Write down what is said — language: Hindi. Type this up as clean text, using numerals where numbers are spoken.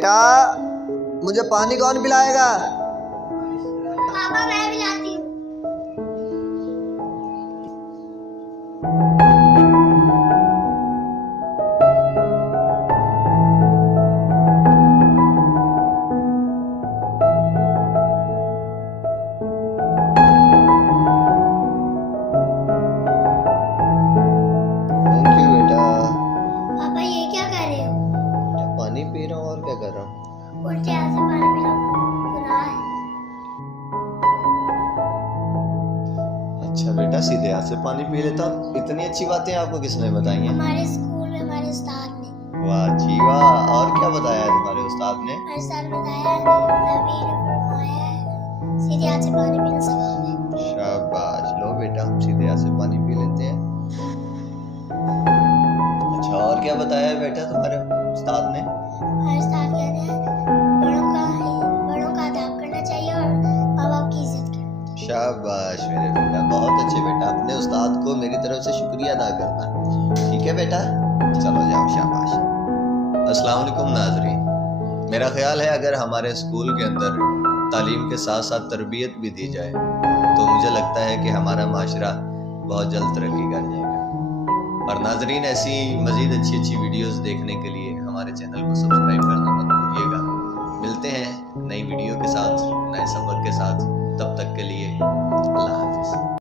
बेटा मुझे पानी कौन पिलाएगा? पापा मैं पिलाती हूँ। थैंक यू बेटा। पापा ये क्या कर रहे हो? बेटा पानी पी रहा हूँ और क्या कर रहा हूँ? उल्टे हाथ से पानी पिलाओ, गुनाह है। अच्छा बेटा सीधे हाथ से पानी पी लेता हूँ। इतनी अच्छी बातें आपको किसने बताई हैं? हमारे स्कूल में हमारे उस्ताद ने। वाह जी वाह। और क्या बताया है तुम्हारे उस्ताद ने? हमारे उस्ताद ने बताया नबी ने फरमाया है सीधे हाथ से पानी पीना सवाब है। शाबाश। लो बेटा हम सीधे हाथ से पानी पी लेते हैं। अच्छा और क्या बताया है बेटा तुम्हारे उस्ताद ने? हमारे उस्ताद कहते हैं बड़ों का अदब करना चाहिए और माँ बाप की इज्जत करनी चाहिए। शाबाश मेरे बेटा, बहुत अच्छे बेटा। अपने उस्ताद को मेरी तरफ से शुक्रिया अदा करना। ठीक है बेटा, चलो जाओ, शाबाश। अस्सलाम वालेकुम नाज़रीन। मेरा ख्याल है अगर हमारे स्कूल के अंदर तालीम के साथ साथ तरबियत भी दी जाए तो मुझे लगता है कि हमारा माशरा बहुत जल्द तरक्की कर जाएगा। और नाज़रीन ऐसी मज़ीद अच्छी अच्छी वीडियोस देखने के लिए हमारे चैनल को सब्सक्राइब करना मत भूलिएगा। मिलते हैं नई वीडियो के साथ, नए सबक के साथ। तब तक के लिए अल्लाह हाफ़िज़।